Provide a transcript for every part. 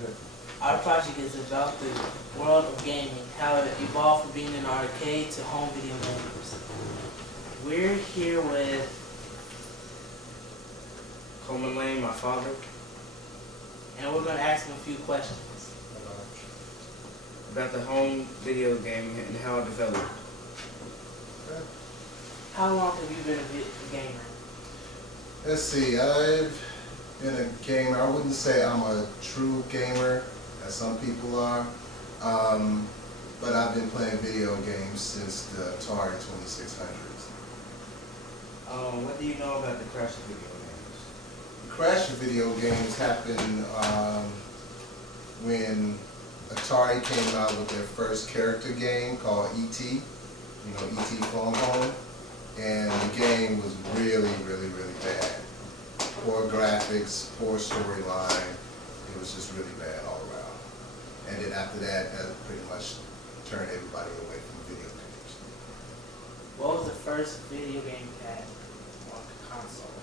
Good. Our project is about the world of gaming, how it evolved from being an arcade to home video games. We're here with Coleman Lane, my father. and we're going to ask him a few questions. About the home video game and how it developed. How long have you been a gamer? Let's see, I've been a gamer. I wouldn't say I'm a true gamer, as some people are, but I've been playing video games since the Atari 2600s. What do you know about the crash of video games? The crash of video games happened when Atari came out with their first character game called E.T., E.T. Phone Home, and the game was really, really, really bad. Poor graphics, poor storyline. It was just really bad all around. And then after that, that pretty much turned everybody away from video games. What was the first video game you had on the console?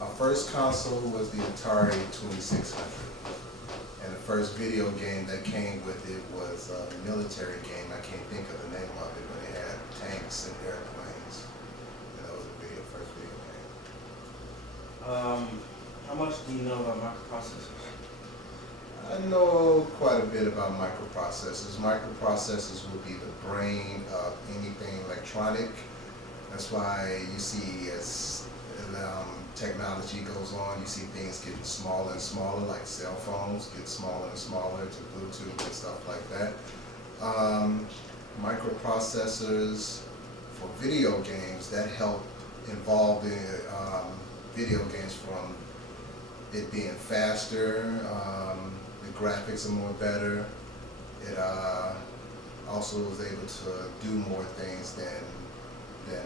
My first console was the Atari 2600. And the first video game that came with it was a military game. I can't think of the name of it, but it had tanks and airplanes. And that was the first video game. How much do you know about microprocessors? I know quite a bit about microprocessors. Microprocessors will be the brain of anything electronic. That's why you see as technology goes on, you see things getting smaller and smaller, like cell phones get smaller and smaller to Bluetooth and stuff like that. Microprocessors for video games, that help involve the video games from it being faster, the graphics are more better. It also was able to do more things than the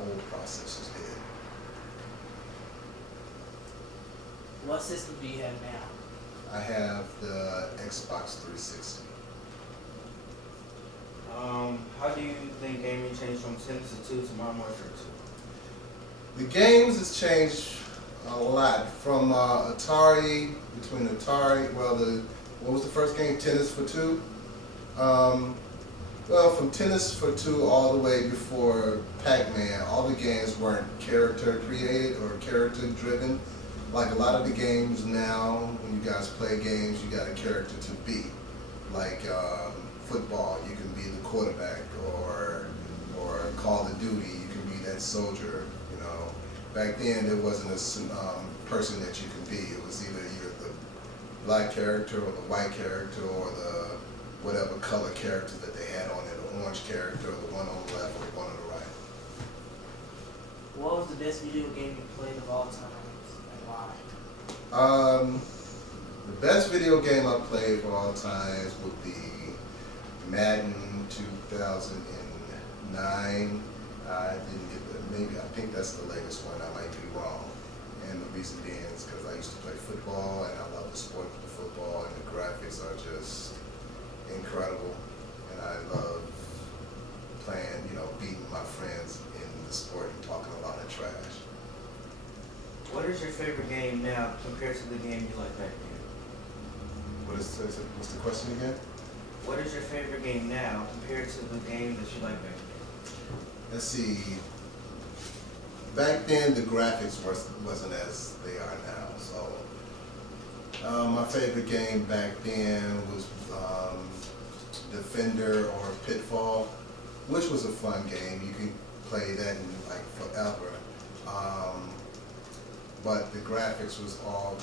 old processors did. What system do you have now? I have the Xbox 360. How do you think gaming changed from Tennis 2 to Modern Warfare 2? The games has changed a lot from Atari, what was the first game? Tennis for Two? Well, from Tennis for Two all the way before Pac-Man, all the games weren't character created or character driven. Like a lot of the games now, when you guys play games, you got a character to be. Like football, you can be the quarterback, or Call of Duty, you can be that soldier. Back then, there wasn't a person that you could be. It was either the black character or the white character or the whatever color character that they had on it, the orange character or the one on the left or the one on the right. What was the best video game you played of all times and why? The best video game I played for all times would be Madden 2009. I didn't get I think that's the latest one. I might be wrong. And the reason being is because I used to play football and I love the sport of the football, and the graphics are just incredible. And I love playing, beating my friends in the sport and talking a lot of trash. What is your favorite game now compared to the game you like back then? What's the question again? What is your favorite game now compared to the game that you like back then? Let's see. Back then, the graphics wasn't as they are now. So, my favorite game back then was Defender or Pitfall, which was a fun game. You could play that in like forever. But the graphics was all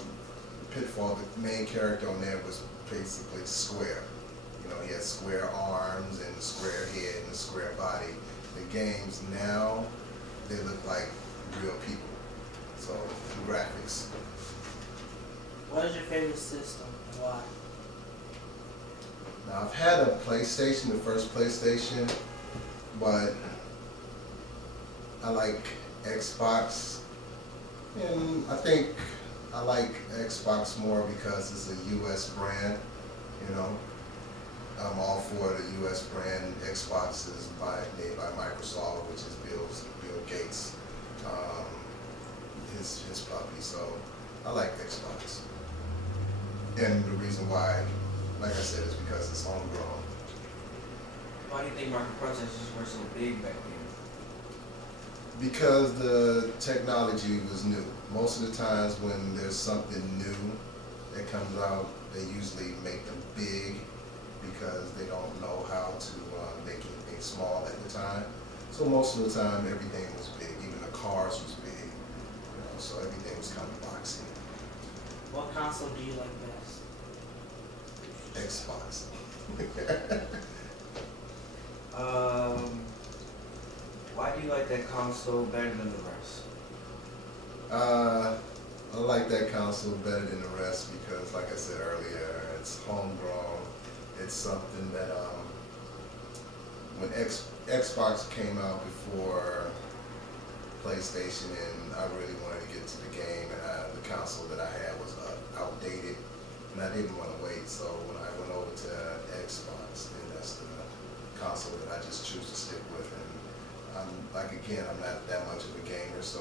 Pitfall. The main character on there was basically square. He had square arms and a square head and a square body. The games now, they look like real people. So, the graphics. What is your favorite system and why? Now, I've had a PlayStation, the first PlayStation, but I like Xbox. And I think I like Xbox more because it's a U.S. brand, I'm all for the U.S. brand. Xbox is made by Microsoft, which is Bill Gates, his puppy. So I like Xbox. And the reason why, like I said, is because it's homegrown. Why do you think microprocessors were so big back then? Because the technology was new. Most of the times when there's something new that comes out, they usually make them big because they don't know how to make anything small at the time. So most of the time, everything was big. Even the cars was big. You know, so everything was kind of boxy. What console do you like best? Xbox. Why do you like that console better than the rest? I like that console better than the rest because, like I said earlier, it's homegrown. It's something that when Xbox came out before PlayStation, and I really wanted to get to the game, and the console that I had was outdated, and I didn't want to wait. So when I went over to Xbox, then that's the console that I just choose to stick with. And I'm not that much of a gamer, so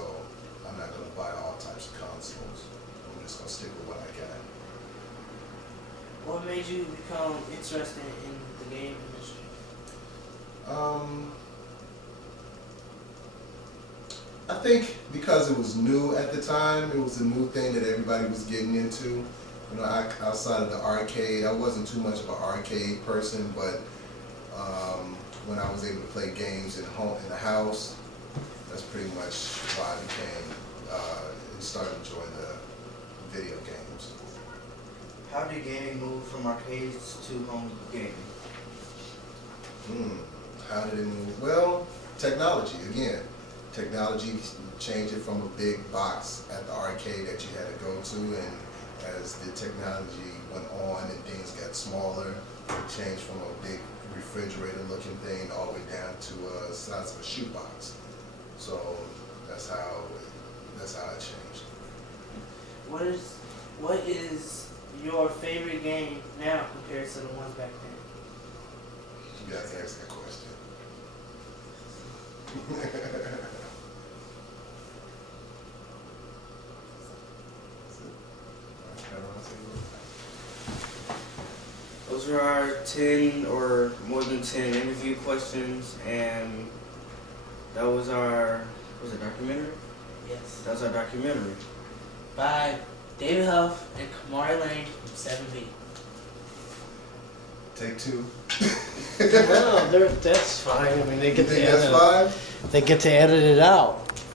I'm not going to buy all types of consoles. I'm just going to stick with what I got. What made you become interested in the game industry? I think because it was new at the time, it was a new thing that everybody was getting into. You know, outside of the arcade, I wasn't too much of an arcade person, but when I was able to play games in the house, that's pretty much why I started enjoying the video games. How did gaming move from arcades to home gaming? How did it move? Well, technology, again. Technology changed it from a big box at the arcade that you had to go to, and as the technology went on and things got smaller, it changed from a big refrigerator looking thing all the way down to the size of a shoebox. So that's how it changed. What is your favorite game now compared to the ones back then? You guys asked that question. Those are our 10 or more than 10 interview questions, and that was documentary? Yes. That was our documentary. By David Huff and Kamari Lane from 7B. Take two. No, that's fine. I mean, they You get think to that's edit. fine? They get to edit it out.